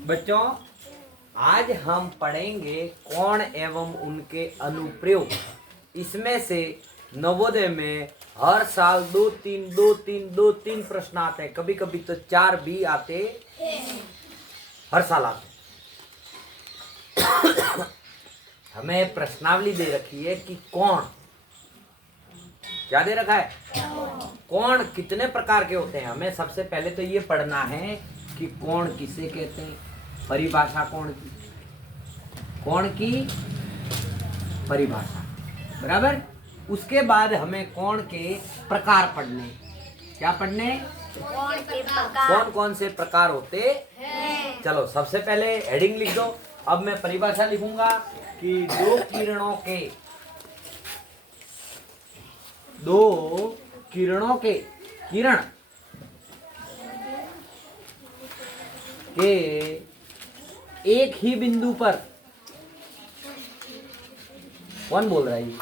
बच्चों, आज हम पढ़ेंगे कोण एवं उनके अनुप्रयोग। इसमें से नवोदय में हर साल दो तीन प्रश्न आते हैं, कभी कभी तो 4 भी आते, हर साल आते। हमें प्रश्नावली दे रखी है कि कोण, क्या दे रखा है? कोण कितने प्रकार के होते हैं। हमें सबसे पहले तो ये पढ़ना है कि कोण किसे कहते हैं, परिभाषा कोण की परिभाषा, बराबर। उसके बाद हमें कोण के प्रकार पढ़ने। क्या पढ़ने? कोण के प्रकार। कौन कौन से प्रकार होते हैं। चलो सबसे पहले हेडिंग लिख दो। अब मैं परिभाषा लिखूंगा कि दो किरणों के किरण के एक ही बिंदु पर, कौन बोल रहा है ये?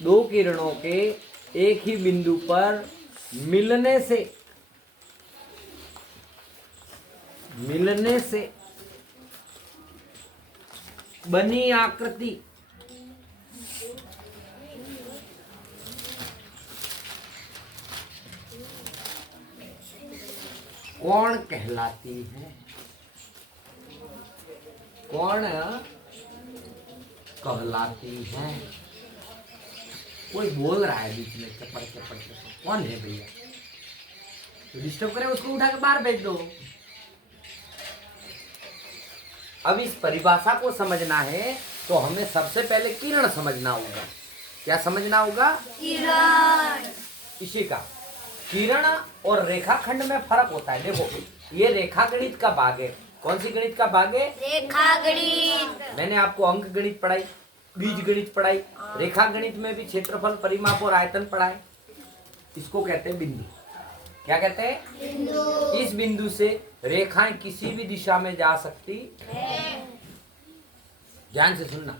दो किरणों के एक ही बिंदु पर मिलने से बनी आकृति कोण कहलाती है। कोण कहलाती है। कोई बोल रहा है बीच में चपड़। कौन है भैया? तो डिस्टर्ब करे उसको उठा के बाहर भेज दो। अब इस परिभाषा को समझना है तो हमें सबसे पहले किरण समझना होगा। क्या समझना होगा? किरण। इसी का किरण और रेखाखंड में फर्क होता है। देखो, ये रेखा गणित का भाग है। कौन सी गणित का भाग है? रेखा गणित। मैंने आपको अंक गणित पढ़ाई, बीज गणित पढ़ाई, रेखा गणित में भी क्षेत्रफल, परिमाप और आयतन पढ़ाए। इसको कहते हैं बिंदु। क्या कहते हैं? बिंदु। इस बिंदु से रेखाएं किसी भी दिशा में जा सकती है। ध्यान से सुनना,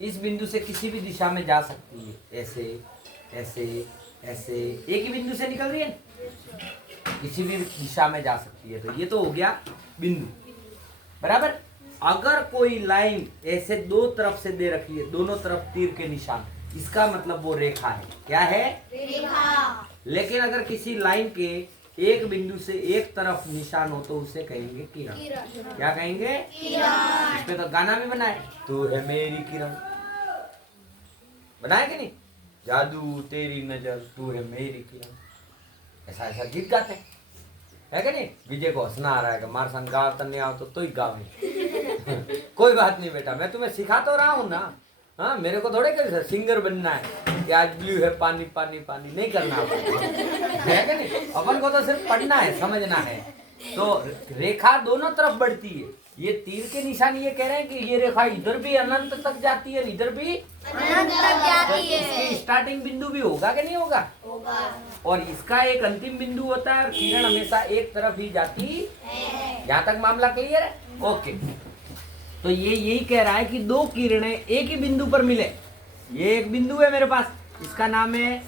इस बिंदु से किसी भी दिशा में जा सकती है। ऐसे ऐसे ऐसे, एक ही बिंदु से निकल रही है, किसी भी दिशा में जा सकती है। तो ये तो हो गया बिंदु, बराबर। अगर कोई लाइन ऐसे दो तरफ से दे रखी है, दोनों तरफ तीर के निशान, इसका मतलब वो रेखा है। क्या है? रेखा। लेकिन अगर किसी लाइन के एक बिंदु से एक तरफ निशान हो तो उसे कहेंगे किरण। क्या कहेंगे? किरण। इसमें तो गाना भी बना है, तू है मेरी किरण, बनाया कि नहीं? जादू तेरी नजर, तू है मेरी किरण, ऐसा ऐसा गीत गाते है कि नहीं? विजय को हंसना आ रहा है कि मार संग गाव तन्ने आओ तो ही गावे। कोई बात नहीं बेटा, मैं तुम्हें सिखा तो रहा हूँ ना। हाँ, मेरे को थोड़े कैसे सिंगर बनना है कि आज ब्लू है पानी पानी पानी, नहीं करना है कि नहीं? अपन को तो सिर्फ पढ़ना है, समझना है। तो रेखा दोनों तरफ बढ़ती है। ये तीर के निशान ये कह रहे हैं कि ये रेखा इधर भी अनंत तक जाती है, इधर भी अनंत तक जाती है। इसकी स्टार्टिंग बिंदु भी होगा कि नहीं होगा? होगा। और इसका एक अंतिम बिंदु होता है। और किरण हमेशा एक तरफ ही जाती है। यहाँ तक मामला क्लियर है? ओके। तो ये यही कह रहा है कि दो किरणें एक ही बिंदु पर मिले। ये एक बिंदु है मेरे पास, इसका नाम है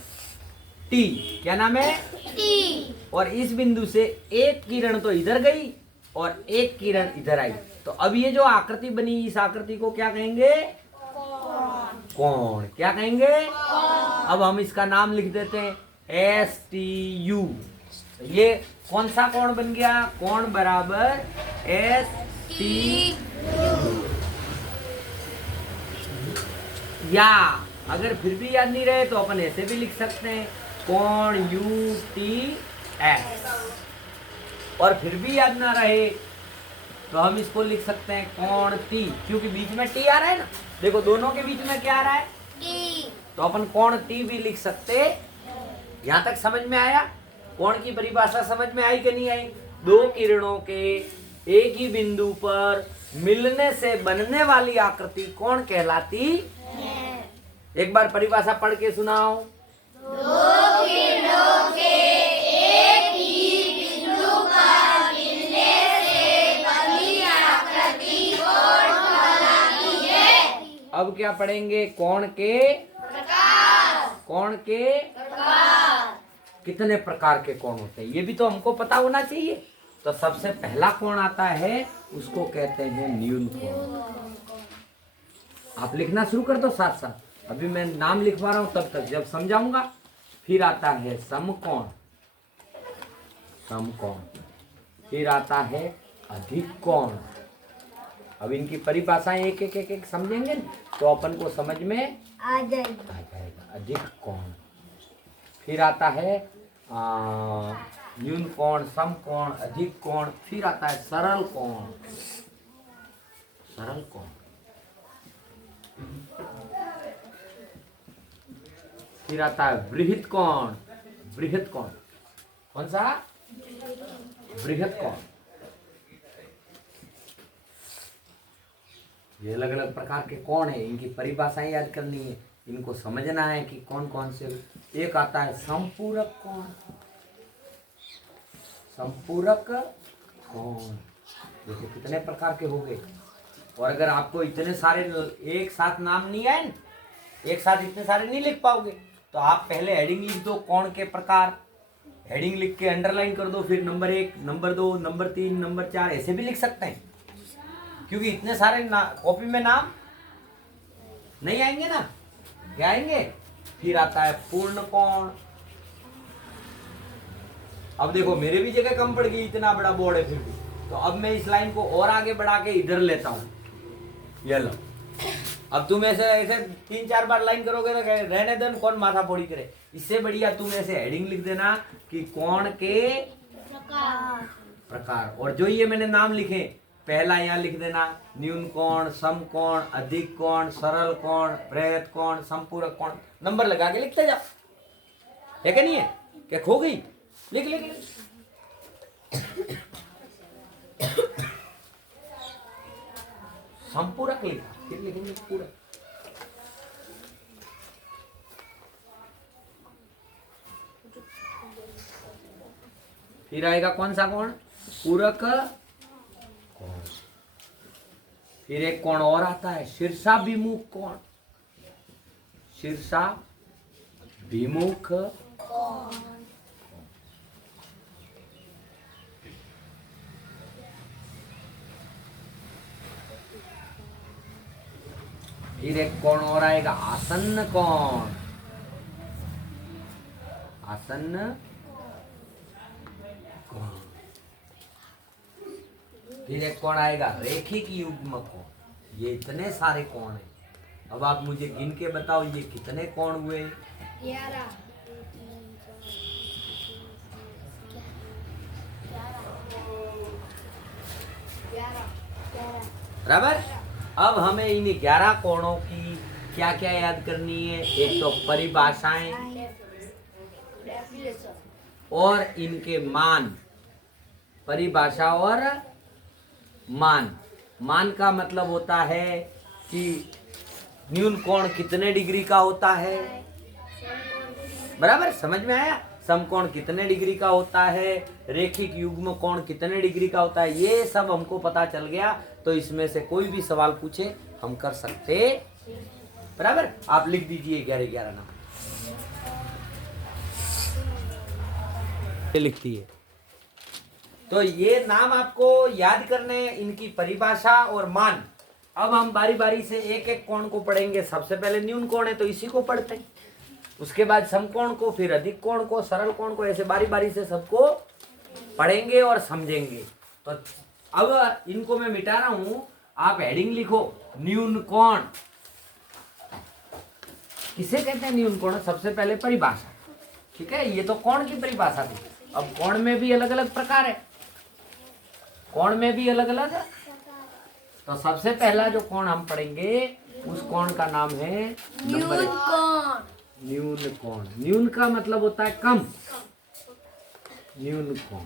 टी। क्या नाम है? टी। और इस बिंदु से एक किरण तो इधर गई और एक किरण इधर आई। तो अब ये जो आकृति बनी, इस आकृति को क्या कहेंगे? कोण। क्या कहेंगे? अब हम इसका नाम लिख देते हैं STU। ये कौन सा कोण बन गया? कोण बराबर STU। या अगर फिर भी याद नहीं रहे तो अपन ऐसे भी लिख सकते हैं, कोण UTS। और फिर भी याद ना रहे तो हम इसको लिख सकते हैं कोण T, क्योंकि बीच में T आ रहा है ना। देखो, दोनों के बीच में क्या आ रहा है? टी। तो अपन कोण T भी लिख सकते। यहाँ तक समझ में आया? कोण की परिभाषा समझ में आई कि नहीं आई? दो किरणों के एक ही बिंदु पर मिलने से बनने वाली आकृति कोण कहलाती है। एक बार परिभाषा पढ़ के सुनाओ। दो किरणों के एक ही बिंदु पर मिलने से बनी आकृति कोण कहलाती है। अब क्या पढ़ेंगे? कोण के प्रकार। कोण के प्रकार। कितने प्रकार के कोण होते हैं, ये भी तो हमको पता होना चाहिए। तो सबसे पहला कोण आता है, उसको कहते हैं न्यून कोण। आप लिखना शुरू कर दो साथ साथ, अभी मैं नाम लिखवा रहा हूं तब तक, जब समझाऊंगा। फिर आता है समकोण, समकोण। फिर आता है अधिक कोण। अब इनकी परिभाषाएं एक एक एक एक समझेंगे तो अपन को समझ में आ जाएगा। अधिक कोण। फिर आता है न्यून कोण, सम कोण, अधिक कोण। फिर आता है सरल कोण, सरल कोण। फिर आता है बृहत् कोण, बृहत् कोण। कौन सा? बृहत् कोण। ये अलग अलग प्रकार के कोण है, इनकी परिभाषाएं याद करनी है, इनको समझना है कि कौन कौन से। एक आता है संपूरक कोण, संपूरक कोण। देखो कितने प्रकार के हो गए। और अगर आपको इतने सारे एक साथ नाम नहीं आए, एक साथ इतने सारे नहीं लिख पाओगे, तो आप पहले हेडिंग लिख दो कोण के प्रकार, हेडिंग लिख के अंडरलाइन कर दो, फिर नंबर 1, नंबर 2, नंबर 3, नंबर 4 ऐसे भी लिख सकते हैं, क्योंकि इतने सारे कॉपी में नाम नहीं आएंगे ना, क्या आएंगे। फिर आता है पूर्ण कोण। अब देखो मेरे भी जगह कम पड़ गई, इतना बड़ा बोर्ड है फिर भी, तो अब मैं इस लाइन को और आगे बढ़ा के इधर लेता हूं। ये लो, अब तुम ऐसे ऐसे 3-4 बार लाइन करोगे तो रहने दो, कौन माथा फोड़ी करे। इससे बढ़िया तुम ऐसे हेडिंग लिख देना कि कोण के प्रकार। और जो ये मैंने नाम लिखे, पहला यहाँ लिख देना न्यून कोण, सम कोण, अधिक कोण, सरल कोण, बृहत् कोण, संपूरक कोण। नंबर लगा के लिखते जाओ, है क्या? नहीं है क्या? खो गई? लिख लिख लिख। संपूरक लिखा, फिर लिखेंगे पूरक। फिर आएगा कौन सा कोण? पूरक कोण। फिर एक कोण और आता है शीर्षाभिमुख कोण, शीर्षाभिमुख। फिर एक कोण और आएगा आसन्न कोण, आसन्न कोण। फिर एक कोण आएगा रेखिक युग्म कोण। ये इतने सारे कोण हैं। अब आप मुझे गिन के बताओ ये कितने कोण हुए? 11। बराबर। अब हमें इन 11 कोणों की क्या क्या याद करनी है? एक तो परिभाषाएं और इनके मान। परिभाषा और मान। मान का मतलब होता है कि न्यून कोण कितने डिग्री का होता है, बराबर, समझ में आया? समकोण कितने डिग्री का होता है, रेखिक युग्म कोण कितने डिग्री का होता है, ये सब हमको पता चल गया। तो इसमें से कोई भी सवाल पूछे हम कर सकते, बराबर। आप लिख दीजिए 11 नाम, ये लिखती है। तो ये नाम आपको याद करने, इनकी परिभाषा और मान। अब हम बारी बारी से एक एक कोण को पढ़ेंगे। सबसे पहले न्यून कोण है तो इसी को पढ़ते हैं, उसके बाद समकोण को, फिर अधिक कोण को, सरल कोण को, ऐसे बारी बारी से सबको पढ़ेंगे और समझेंगे। तो अब इनको मैं मिटा रहा हूं, आप हेडिंग लिखो न्यून कोण। किसे कहते हैं न्यून कोण? सबसे पहले परिभाषा, ठीक है, ये तो कोण की परिभाषा थी। अब कोण में भी अलग अलग प्रकार है, कोण में भी अलग अलग। तो सबसे पहला जो कोण हम पढ़ेंगे उस कोण का नाम है नंबर 1, न्यून कोण। न्यून का मतलब होता है कम, न्यून कोण,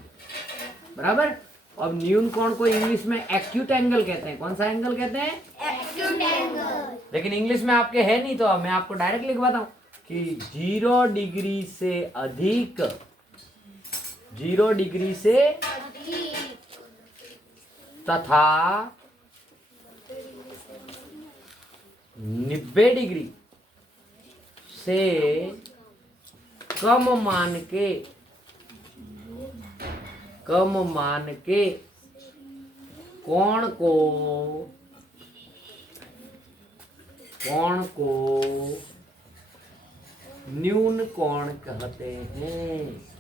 बराबर। अब न्यून कोण को इंग्लिश में एक्यूट एंगल कहते हैं। कौन सा एंगल कहते हैं? Acute angle. लेकिन इंग्लिश में आपके है नहीं, तो मैं आपको डायरेक्ट लिखवाता हूं कि 0 डिग्री से अधिक, 0 डिग्री से तथा 90 डिग्री से कम मान के, कम मान के कोण को न्यून कोण कहते हैं।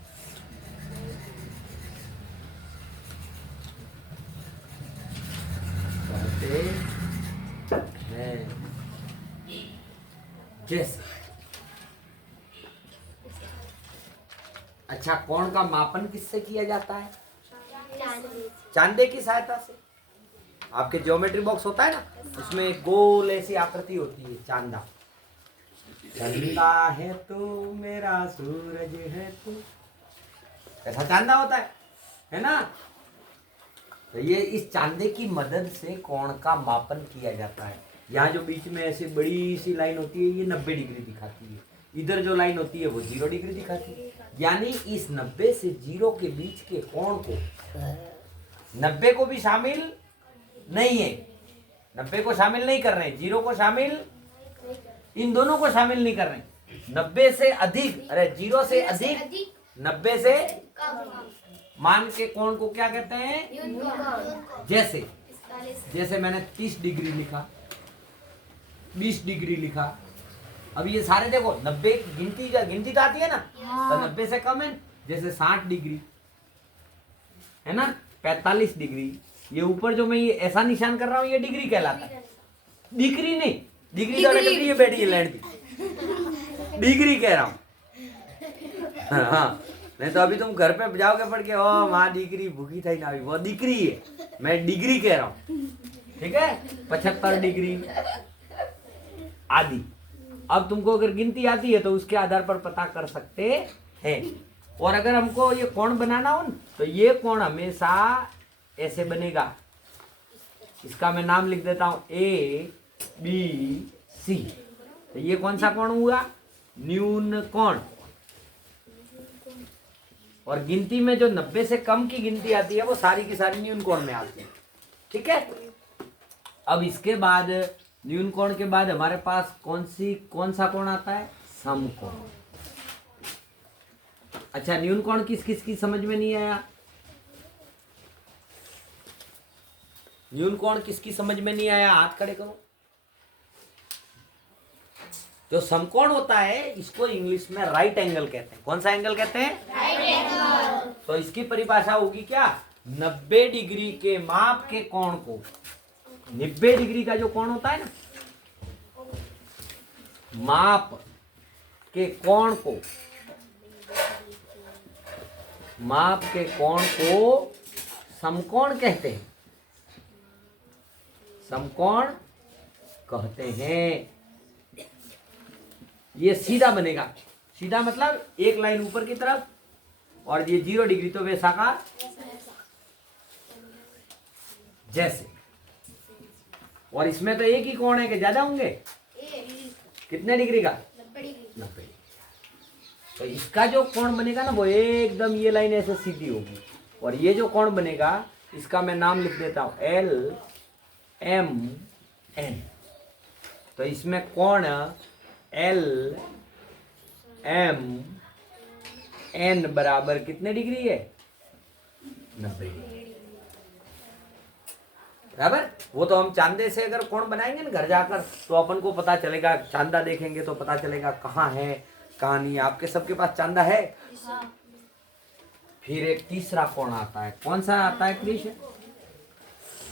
कहते हैं जैसे, अच्छा कोण का मापन किससे किया जाता है? चांदे की सहायता से। आपके ज्योमेट्री बॉक्स होता है ना, उसमें एक गोल ऐसी आकृति होती है, चांदा। चंदा है तू मेरा सूरज है तू, ऐसा चांदा होता है ना। तो ये इस चांदे की मदद से कोण का मापन किया जाता है। यहाँ जो बीच में ऐसी बड़ी सी लाइन होती है, ये 90 डिग्री दिखाती है। इधर जो लाइन होती है वो 0 डिग्री दिखाती है। यानी इस 90 से 0 के बीच के कोण को, 90 को भी शामिल नहीं है, 90 को शामिल नहीं कर रहे हैं, 0 को शामिल, इन दोनों को शामिल नहीं कर रहे हैं। 90 से अधिक, अरे 0 से अधिक, 90 से मान के कोण को क्या कहते हैं? जैसे, जैसे मैंने 30 डिग्री लिखा, 20 डिग्री लिखा। अब ये सारे देखो 90 गिनती का गिनती तो आती है ना, तो 90 से कम है। जैसे 60 डिग्री है ना, 45 डिग्री, ये ऊपर जो मैं ये ऐसा निशान कर रहा हूँ, ये डिग्री कहलाता है। डिग्री नहीं, डिग्री तो लड़की ये बैठी है लैंड की, डिग्री कह रहा हूँ। हाँ, नहीं तो अभी तुम घर पे जाओगे पढ़ के, ओ माँ डिग्री भूखी थी ना, वो डिग्री है, मैं डिग्री कह रहा हूँ। ठीक है, 75 डिग्री आदि। अब तुमको अगर गिनती आती है तो उसके आधार पर पता कर सकते हैं। और अगर हमको ये कोण बनाना हो तो ये कोण हमेशा ऐसे बनेगा। इसका मैं नाम लिख देता हूं ABC। तो ये कौन सा कोण हुआ? न्यून कोण। और गिनती में जो 90 से कम की गिनती आती है वो सारी की सारी न्यून कोण में आती है। ठीक है, अब इसके बाद न्यून कोण के बाद हमारे पास कौन सा कोण आता है? समकोण। अच्छा, न्यून कोण किस किस की समझ में नहीं आया? न्यून कोण किसकी समझ में नहीं आया? हाथ खड़े करो। जो समकोण होता है इसको इंग्लिश में राइट एंगल कहते हैं। कौन सा एंगल कहते हैं? Right angle. तो इसकी परिभाषा होगी क्या? 90 डिग्री के माप के कोण को, 90 डिग्री का जो कोण होता है ना, माप के कोण को, माप के कोण को समकोण कहते हैं। समकोण कहते हैं। ये सीधा बनेगा, सीधा मतलब एक लाइन ऊपर की तरफ, और ये 0 डिग्री तो वैसा का जैसे। और इसमें तो एक ही कोण है कि ज्यादा होंगे? कितने डिग्री का? 90 डिग्री। तो इसका जो कोण बनेगा ना वो एकदम ये लाइन ऐसे सीधी होगी। और ये जो कोण बनेगा इसका मैं नाम लिख देता हूं LMN। तो इसमें कोण LMN बराबर कितने डिग्री है? 90 डिग्री। बराबर। वो तो हम चांदे से अगर कोण बनाएंगे ना घर जाकर, तो अपन को पता चलेगा, चांदा देखेंगे तो पता चलेगा कहाँ है कहाँ नहीं। आपके सबके पास चांदा है? फिर एक तीसरा कोण आता है। कौन सा आता है क्रिश?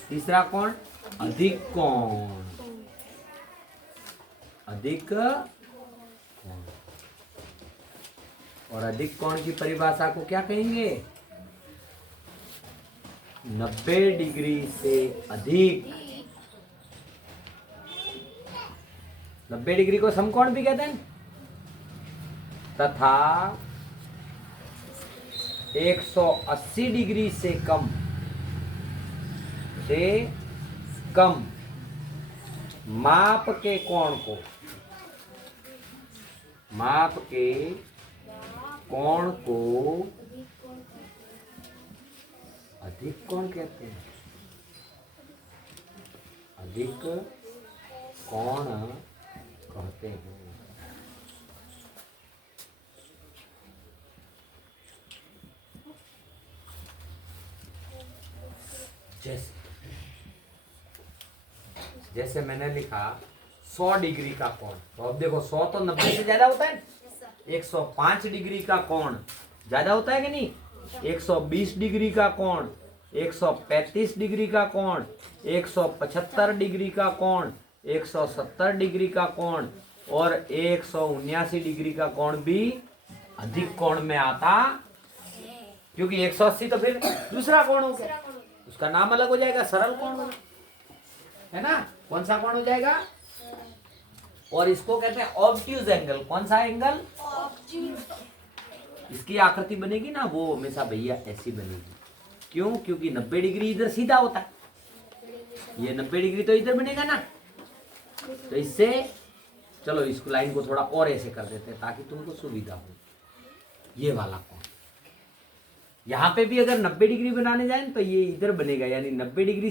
तीसरा कोण अधिक कोण। अधिक कोण। और अधिक कोण की परिभाषा को क्या कहेंगे? 90 डिग्री से अधिक। 90 डिग्री को समकोण भी कहते हैं, तथा 180 डिग्री से कम माप के कोण को, माप के कोण को अधिक कोण कहते हैं। अधिक कोण कहते हैं। जैसे जैसे मैंने लिखा 100 डिग्री का कोण, तो अब देखो 100 तो 90 से ज्यादा होता है। 105 डिग्री का कोण ज्यादा होता है कि नहीं? 120 डिग्री का कोण, 135 डिग्री का कोण, 175 डिग्री का कोण, 170 डिग्री का कोण और 179 डिग्री का कोण भी अधिक कोण में आता, क्योंकि 180 तो फिर दूसरा कोण हो गया, उसका नाम अलग हो जाएगा, सरल कोण हो गया, है ना? कौन सा कोण हो जाएगा? और इसको कहते हैं ऑब्ट्यूज एंगल। कौन सा एंगल? इसकी आकृति बनेगी ना वो हमेशा भैया ऐसी बनेगी। क्यों? क्योंकि 90 डिग्री इधर सीधा होता है, ये 90 डिग्री तो इधर बनेगा ना। तो इससे चलो इस लाइन को थोड़ा और ऐसे कर देते हैं ताकि तुमको सुविधा हो। ये वाला कोण यहाँ पे भी अगर 90 डिग्री बनाने जाए तो ये इधर बनेगा, यानी 90 डिग्री